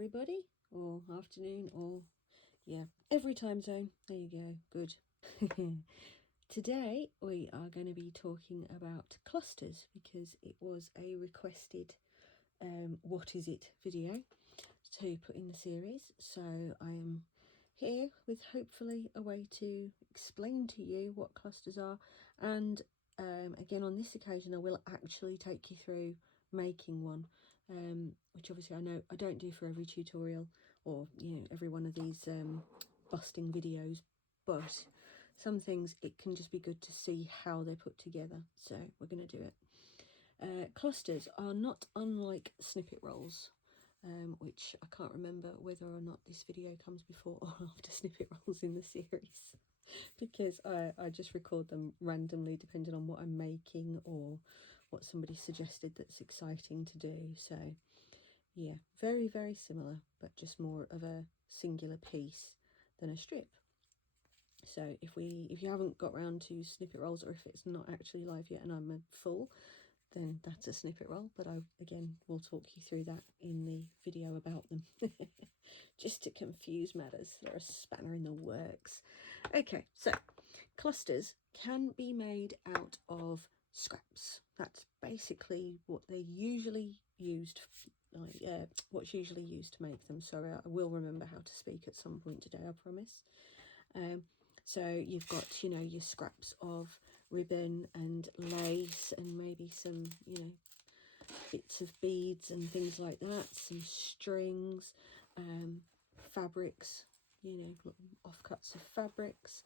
everybody, or afternoon, or yeah, every time zone. There you go, good. Today we are going to be talking about clusters because it was a requested what is it video to put in the series. So I am here with hopefully a way to explain to you what clusters are, and again on this occasion I will actually take you through making one, which obviously I know I don't do for every tutorial or every one of these busting videos, but some things it can just be good to see how they're put together, so we're going to do it. Clusters are not unlike snippet rolls, which I can't remember whether or not this video comes before or after snippet rolls in the series because I just record them randomly depending on what I'm making or what somebody suggested that's exciting to do. So yeah, very, very similar, but just more of a singular piece than a strip. So if you haven't got round to snippet rolls, or if it's not actually live yet and I'm a fool, then that's a snippet roll, but I again will talk you through that in the video about them. Just to confuse matters, they're a spanner in the works. Okay, so clusters can be made out of scraps. That's basically what they're usually used, what's usually used to make them. Sorry, I will remember how to speak at some point today, I promise. So you've got, your scraps of ribbon and lace and maybe some, bits of beads and things like that, some strings, fabrics, offcuts of fabrics,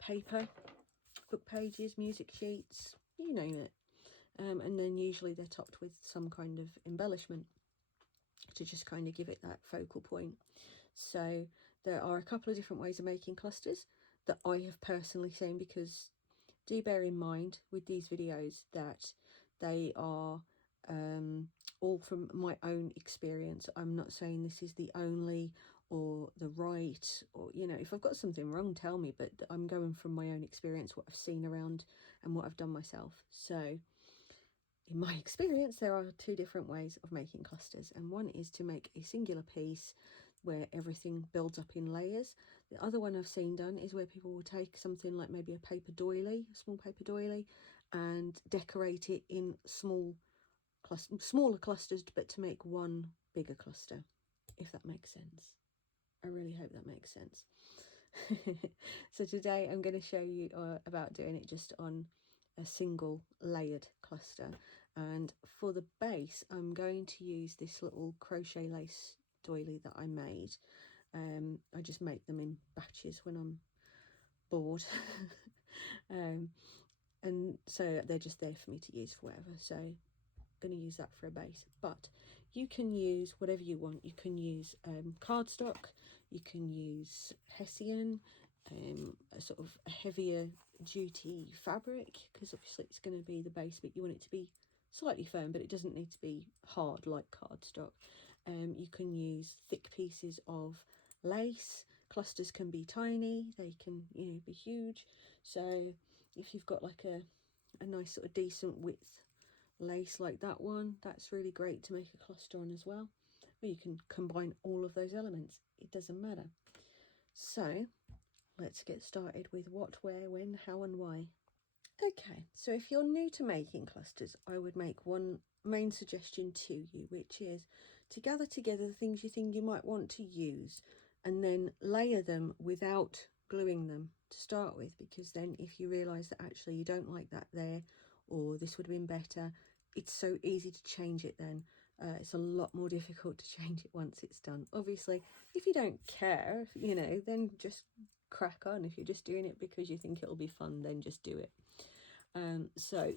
paper, book pages, music sheets, you name it. And then usually they're topped with some kind of embellishment to just kind of give it that focal point. So there are a couple of different ways of making clusters that I have personally seen, because do bear in mind with these videos that they are all from my own experience. I'm not saying this is the only or the right, or if I've got something wrong, tell me, but I'm going from my own experience, what I've seen around and what I've done myself. So in my experience, there are two different ways of making clusters, and one is to make a singular piece where everything builds up in layers. The other one I've seen done is where people will take something like maybe a paper doily, a small paper doily, and decorate it in smaller clusters, but to make one bigger cluster, if that makes sense. I really hope that makes sense. So today I'm going to show you about doing it just on a single layered cluster, and for the base I'm going to use this little crochet lace doily that I made. I just make them in batches when I'm bored. And so they're just there for me to use for whatever, so I'm going to use that for a base. But you can use whatever you want. You can use cardstock, you can use hessian, a sort of a heavier duty fabric, because obviously it's going to be the base, but you want it to be slightly firm, but it doesn't need to be hard like cardstock. You can use thick pieces of lace. Clusters can be tiny, they can be huge. So if you've got like a nice sort of decent width lace like that one, that's really great to make a cluster on as well. Or you can combine all of those elements, it doesn't matter. So let's get started with what, where, when, how and why. Okay, so if you're new to making clusters, I would make one main suggestion to you, which is to gather together the things you think you might want to use and then layer them without gluing them to start with, because then if you realise that actually you don't like that there, or this would have been better, it's so easy to change it then. It's a lot more difficult to change it once it's done. Obviously, if you don't care, then just crack on. If you're just doing it because you think it'll be fun, then just do it. So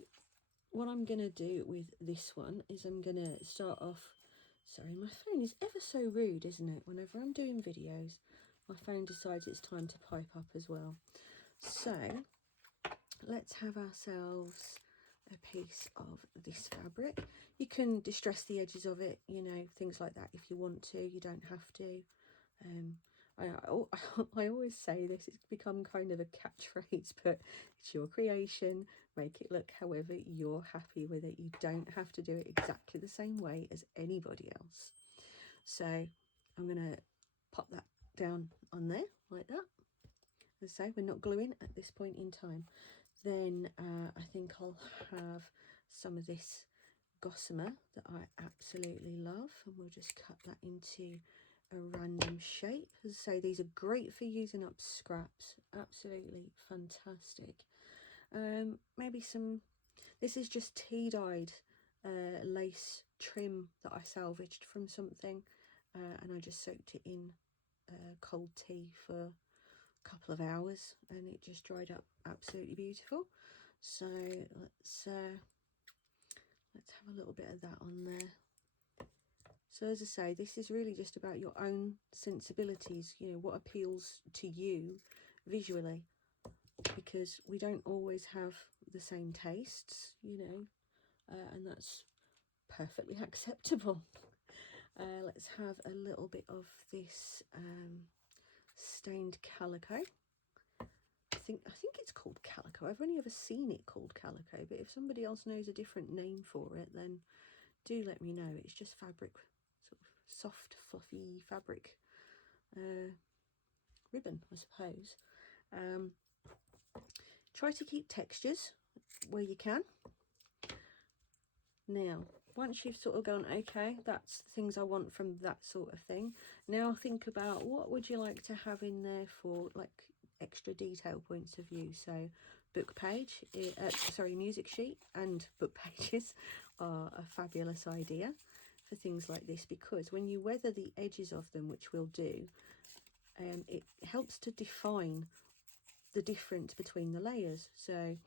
what I'm going to do with this one is I'm going to start off... Sorry, my phone is ever so rude, isn't it? Whenever I'm doing videos, my phone decides it's time to pipe up as well. So let's have ourselves a piece of this fabric. You can distress the edges of it, things like that if you want to. You don't have to. I always say this, it's become kind of a catchphrase, but it's your creation. Make it look however you're happy with it. You don't have to do it exactly the same way as anybody else. So I'm going to pop that down on there like that. As I say, we're not gluing at this point in time. Then I think I'll have some of this gossamer that I absolutely love, and we'll just cut that into a random shape. As I say, these are great for using up scraps, absolutely fantastic. Maybe some, this is just tea dyed lace trim that I salvaged from something, and I just soaked it in cold tea for a couple of hours and it just dried up absolutely beautiful. So let's have a little bit of that on there. So as I say, this is really just about your own sensibilities, you know, what appeals to you visually, because we don't always have the same tastes, you know, and that's perfectly acceptable. Let's have a little bit of this stained calico. I think it's called calico. I've only ever seen it called calico, but if somebody else knows a different name for it, then do let me know. It's just fabric, sort of soft, fluffy fabric ribbon, I suppose. Try to keep textures where you can. Now, once you've sort of gone, okay, that's things I want from that sort of thing, now think about what would you like to have in there for like extra detail points of view. So book page, sorry, music sheet and book pages are a fabulous idea for things like this, because when you weather the edges of them, which we'll do, it helps to define the difference between the layers. So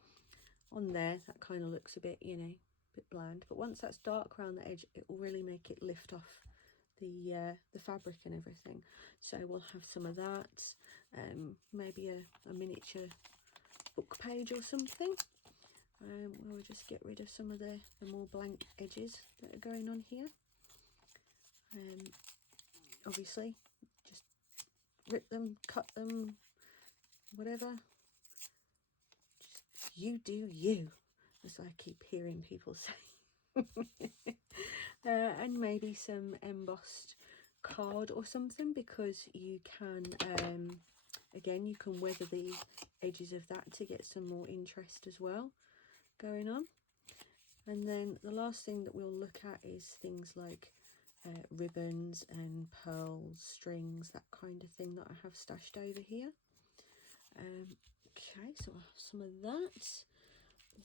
on there, that kind of looks a bit, you know, a bit bland, but once that's dark around the edge, it will really make it lift off the fabric and everything. So we'll have some of that, maybe a miniature book page or something. We'll just get rid of some of the more blank edges that are going on here. Obviously, just rip them, cut them, whatever. Just you do you, as I keep hearing people say. And maybe some embossed card or something, because you can again, you can weather the edges of that to get some more interest as well going on. And then the last thing that we'll look at is things like ribbons and pearls, strings, that kind of thing that I have stashed over here. Okay, so I'll have some of that.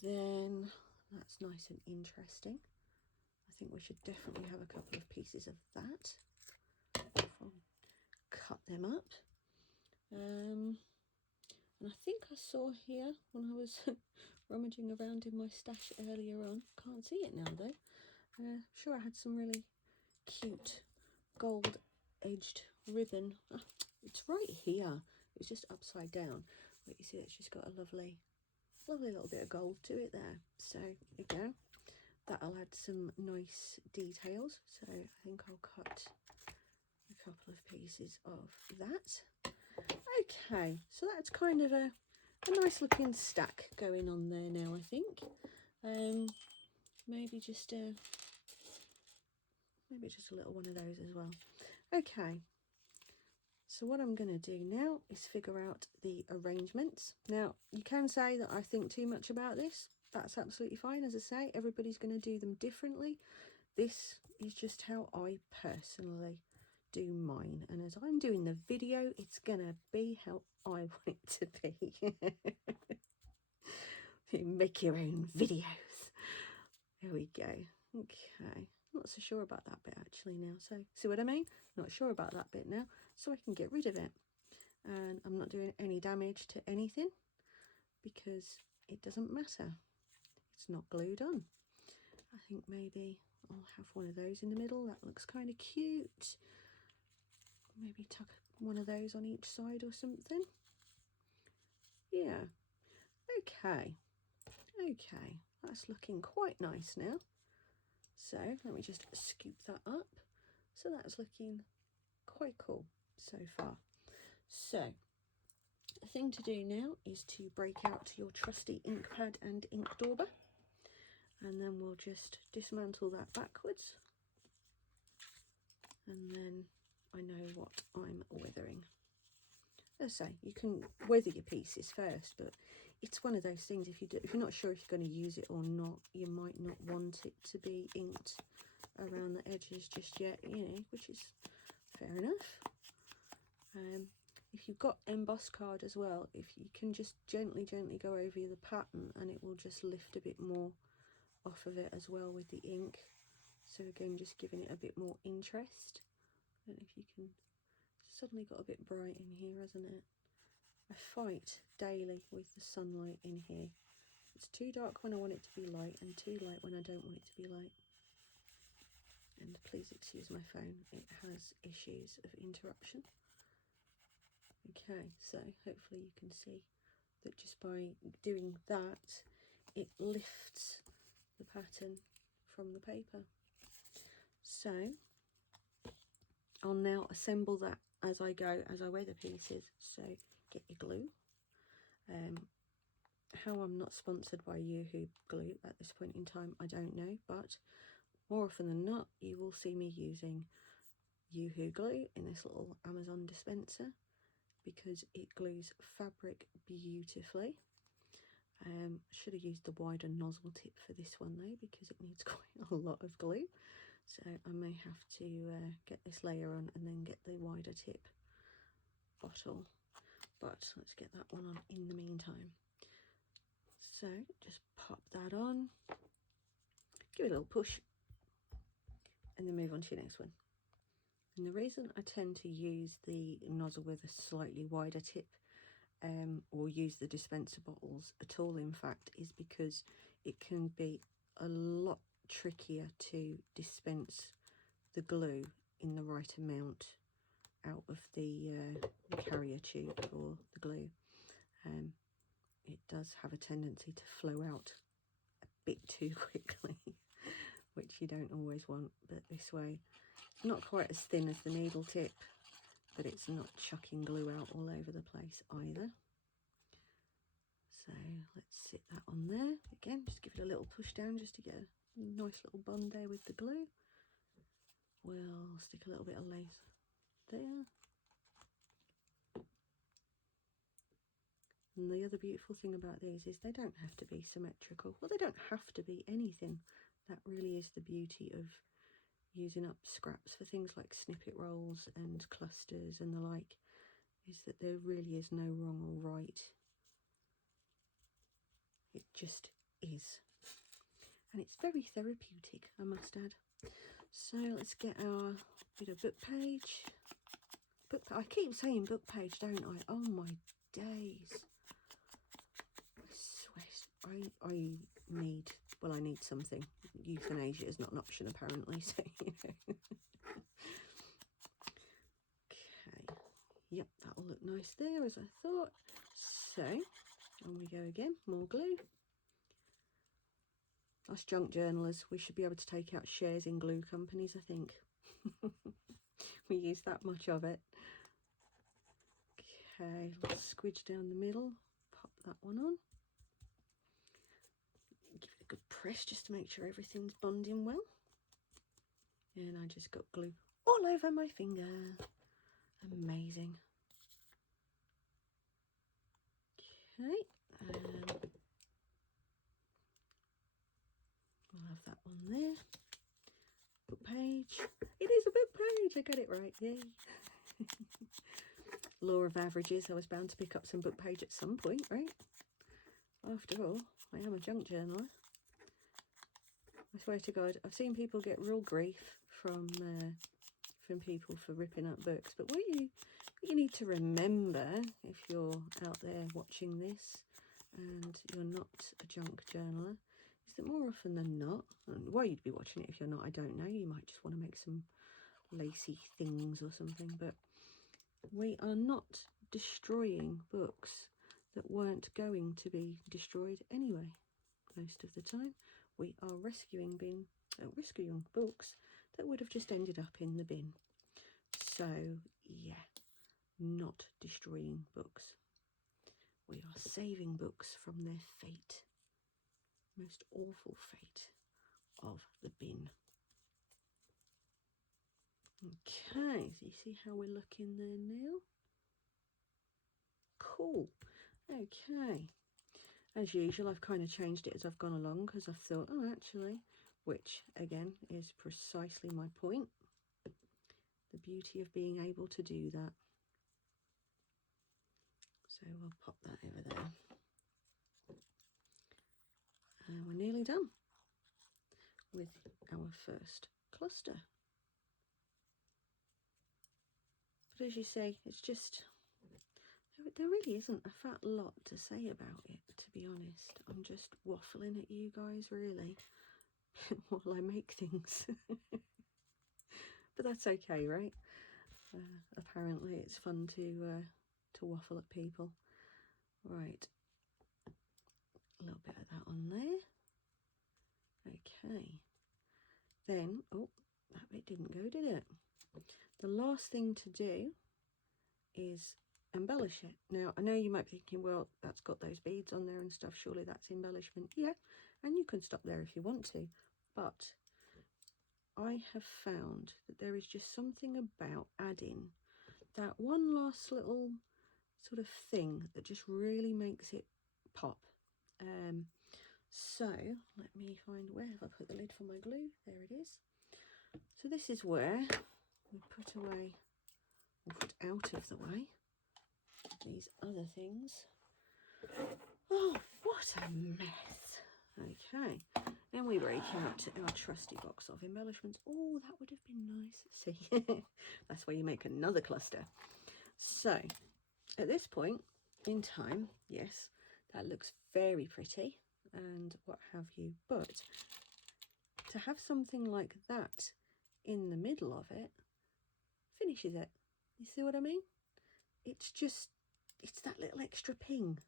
Then that's nice and interesting. I think we should definitely have a couple of pieces of that. I'll cut them up. And I think I saw here when I was rummaging around in my stash earlier on, can't see it now though, sure I had some really cute gold edged ribbon. It's right here, it's just upside down, but you see it's just got a lovely little bit of gold to it there. So again, that'll add some nice details. So I think I'll cut a couple of pieces of that. Okay, so that's kind of a nice looking stack going on there now, I think. Maybe just a little one of those as well. Okay, so what I'm going to do now is figure out the arrangements. Now, you can say that I think too much about this. That's absolutely fine. As I say, everybody's going to do them differently. This is just how I personally do mine, and as I'm doing the video, it's gonna be how I want it to be. You make your own videos. There we go. Okay, not so sure about that bit actually now. So see what I mean? Not sure about that bit now, so I can get rid of it, and I'm not doing any damage to anything because it doesn't matter. It's not glued on. I think maybe I'll have one of those in the middle. That looks kind of cute. Maybe tuck one of those on each side or something. Yeah. Okay, that's looking quite nice now. So let me just scoop that up. So that's looking quite cool so far. So the thing to do now is to break out your trusty ink pad and ink dauber, and then we'll just dismantle that backwards. and then I know what I'm weathering. As I say, you can weather your pieces first, but it's one of those things, if you're not sure if you're going to use it or not, you might not want it to be inked around the edges just yet, you know, which is fair enough. If you've got embossed card as well, if you can just gently go over the pattern, and it will just lift a bit more off of it as well with the ink. So again, just giving it a bit more interest. I don't know if you can, suddenly got a bit bright in here, hasn't it? I fight daily with the sunlight in here. It's too dark when I want it to be light, and too light when I don't want it to be light. And please excuse my phone, it has issues of interruption. Okay, so hopefully you can see that just by doing that, it lifts the pattern from the paper. So I'll now assemble that as I go, as I wear the pieces. So get your glue. How I'm not sponsored by Yoo-Hoo glue at this point in time, I don't know, but more often than not, you will see me using Yoo-Hoo glue in this little Amazon dispenser, because it glues fabric beautifully. Should have used the wider nozzle tip for this one though, because it needs quite a lot of glue. So I may have to get this layer on and then get the wider tip bottle. But let's get that one on in the meantime. So just pop that on, give it a little push, and then move on to your next one. And the reason I tend to use the nozzle with a slightly wider tip, or use the dispenser bottles at all, in fact, is because it can be a lot trickier to dispense the glue in the right amount out of the carrier tube or the glue. It does have a tendency to flow out a bit too quickly, which you don't always want. But this way, it's not quite as thin as the needle tip, but it's not chucking glue out all over the place either. So let's sit that on there. Again, just give it a little push down just to get a nice little bond there with the glue. We'll stick a little bit of lace there. And the other beautiful thing about these is they don't have to be symmetrical. Well, they don't have to be anything. That really is the beauty of using up scraps for things like snippet rolls and clusters and the like, is that there really is no wrong or right. It just is. And it's very therapeutic, I must add. So let's get our bit of book page. I keep saying book page, don't I? Oh my days. I need, well, I need something. Euthanasia is not an option apparently, so you know. Okay, yep, that'll look nice there, as I thought. So on we go again, more glue. Us junk journalers, we should be able to take out shares in glue companies, I think. We use that much of it. Okay, let's squidge down the middle, pop that one on. Give it a good press just to make sure everything's bonding well. And I just got glue all over my finger. Amazing. Okay, we'll have that one there. Book page. It is a book page. I got it right. Yay. Law of averages. I was bound to pick up some book page at some point, right? After all, I am a junk journaler. I swear to God, I've seen people get real grief from people for ripping up books. But what you need to remember, if you're out there watching this and you're not a junk journaler, is that more often than not, and why you'd be watching it if you're not, I don't know. You might just want to make some lacy things or something. But we are not destroying books that weren't going to be destroyed anyway. Most of the time, we are rescuing books that would have just ended up in the bin. So yeah, not destroying books. We are saving books from their fate, most awful fate of the bin. Okay, so you see how we're looking there now? Cool. Okay. As usual, I've kind of changed it as I've gone along because I've thought, oh, actually, which again is precisely my point. The beauty of being able to do that. So we'll pop that over there. And we're nearly done with our first cluster. But as you say, it's just, there really isn't a fat lot to say about it, to be honest. I'm just waffling at you guys, really, while I make things. But that's okay, right? Apparently it's fun to waffle at people. Right, a little bit of that on there. Okay, then, oh, that bit didn't go, did it? The last thing to do is embellish it. Now, I know you might be thinking, well, that's got those beads on there and stuff, surely that's embellishment. Yeah, and you can stop there if you want to, but I have found that there is just something about adding that one last little sort of thing that just really makes it pop. So let me find, where have I put the lid for my glue? There it is. So this is where we put away, or put out of the way, these other things. Oh, what a mess. Okay, then we break out our trusty box of embellishments. Oh, that would have been nice. See, that's where you make another cluster. So at this point in time, yes, that looks very pretty and what have you, but to have something like that in the middle of it finishes it. You see what I mean? It's just, it's that little extra ping,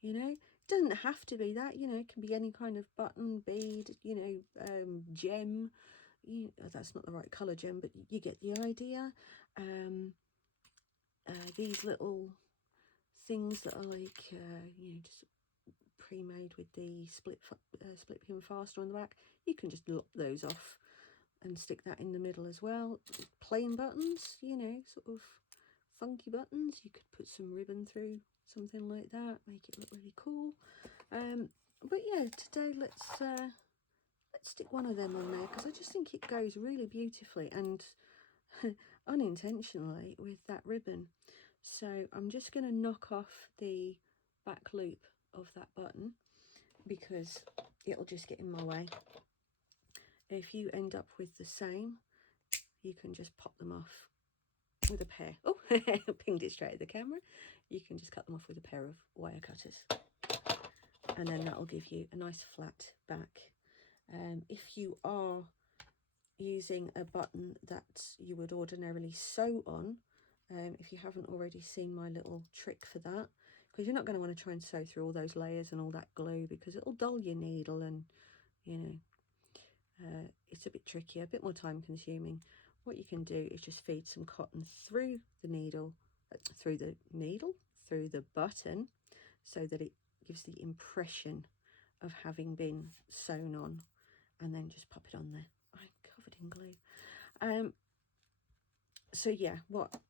you know. It doesn't have to be that, you know, it can be any kind of button, bead, you know, gem. That's not the right colour, gem, but you get the idea. These little things that are like, you know, just pre-made with the split pin fastener on the back, you can just lop those off and stick that in the middle as well. Plain buttons, you know, sort of funky buttons, you could put some ribbon through something like that, make it look really cool. But yeah, today let's stick one of them on there because I just think it goes really beautifully and unintentionally with that ribbon. So I'm just going to knock off the back loop of that button because it'll just get in my way. If you end up with the same, you can just pop them off with a pair. Oh, pinged it straight at the camera. You can just cut them off with a pair of wire cutters, and then that will give you a nice flat back. If you are using a button that you would ordinarily sew on, if you haven't already seen my little trick for that, because you're not going to want to try and sew through all those layers and all that glue because it'll dull your needle and, you know, it's a bit trickier, a bit more time consuming. What you can do is just feed some cotton through the needle, through the button, so that it gives the impression of having been sewn on, and then just pop it on there. I'm covered in glue. So yeah,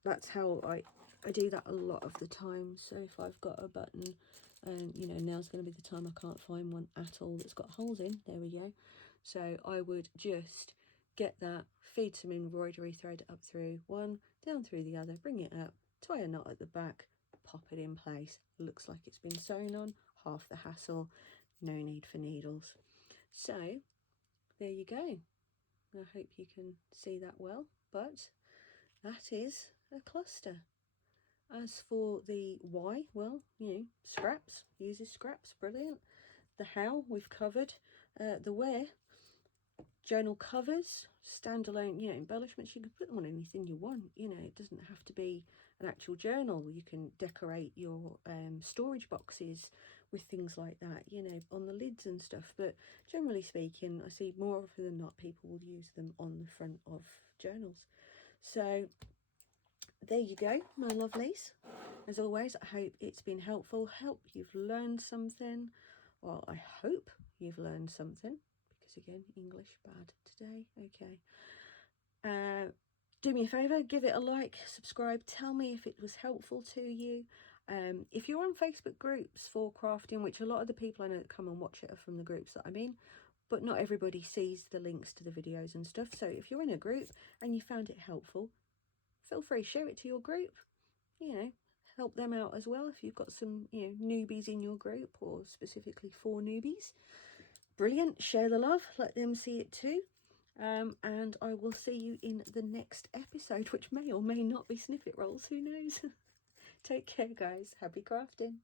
that's how I do that a lot of the time. So if I've got a button and, you know, now's going to be the time I can't find one at all that's got holes in, there we go. So I would just get that, feed some embroidery thread up through one, down through the other, bring it up, tie a knot at the back, pop it in place. Looks like it's been sewn on, half the hassle, no need for needles. So there you go. I hope you can see that well, but that is a cluster. As for the why, well, you know, scraps, uses scraps, brilliant. The how, we've covered. The where, journal covers, standalone, you know, embellishments, you can put them on anything you want, you know, it doesn't have to be an actual journal. You can decorate your storage boxes with things like that, you know, on the lids and stuff. But generally speaking, I see more often than not people will use them on the front of journals. So there you go, my lovelies. As always, I hope it's been helpful. Hope you've learned something. Well, I hope you've learned something, because again, English bad today. Okay. Do me a favour, give it a like, subscribe, tell me if it was helpful to you. If you're on Facebook groups for crafting, which a lot of the people I know that come and watch it are from the groups that I'm in, but not everybody sees the links to the videos and stuff. So if you're in a group and you found it helpful, feel free, share it to your group, you know, help them out as well. If you've got some, you know, newbies in your group, or specifically for newbies, brilliant, share the love, let them see it too. And I will see you in the next episode, which may or may not be snippet rolls, who knows. Take care, guys. Happy crafting.